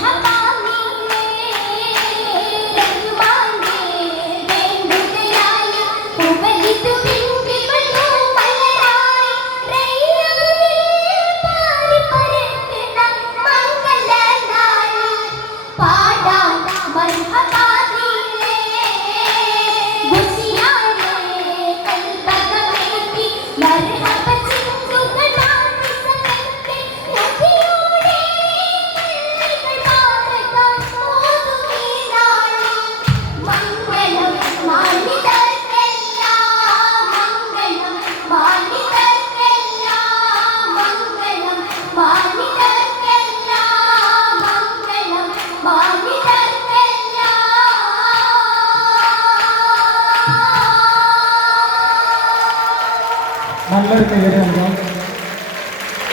他打。மாநிலர்க்கெல்லாம் நல்ல